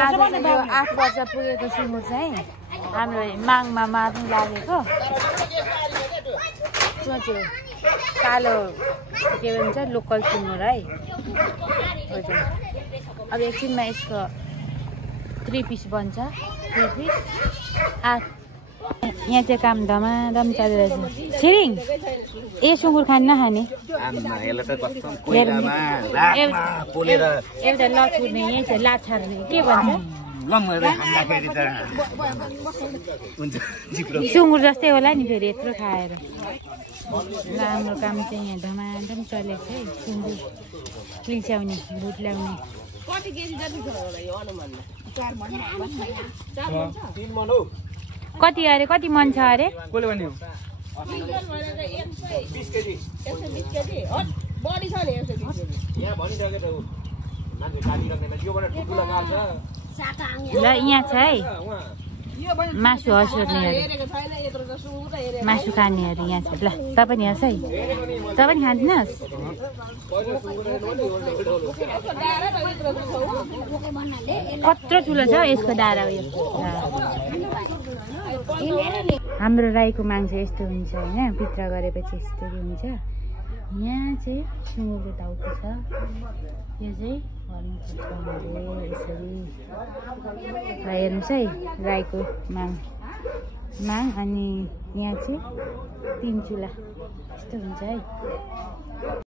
आज यो 8 वर्ष पुगेको सुँगुर चाहिँ हाम्रो मागमा मार्नु लागेको सोच्यो कालो के भन्छ लोकल सुँगुर है हजुर अब एकछिनमा यसको 3 पिस बन्छ 3 पिस यहाँ चाहिँ काम धमाधम चलिरहेछ छिरिङ ए सुँगुर खान नखाने एउटा लछुर्ने यही छ लात छार्ने के भन्छ सुँगुर जस्तै होला नि फेरि यत्रो खाएर राम्रो काम चाहिँ यहाँ धमाधम चलेको छ है सुँगुर किल्च्याउने भुट ल्याउने कति अरे कति मन छ अरे ल यहाँ छ है मासु हँसोर्नेहरू मासु खानेहरू यहाँ छ ल तपाईँ पनि हँस है तपाईँ पनि खाँदिनस् कत्रो ठुलो छ यसको दारा उयो हाम्रो राईको माngsो यस्तो हुन्छ होइन पित्र गरेपछि यस्तो हुन्छ यहाँ चाहिँ सुँगुरको टाउको छ यो चाहिँ यसरी हेर्नुहोस् है राईको माग अनि यहाँ चाहिँ 3 चुला यस्तो हुन्छ है।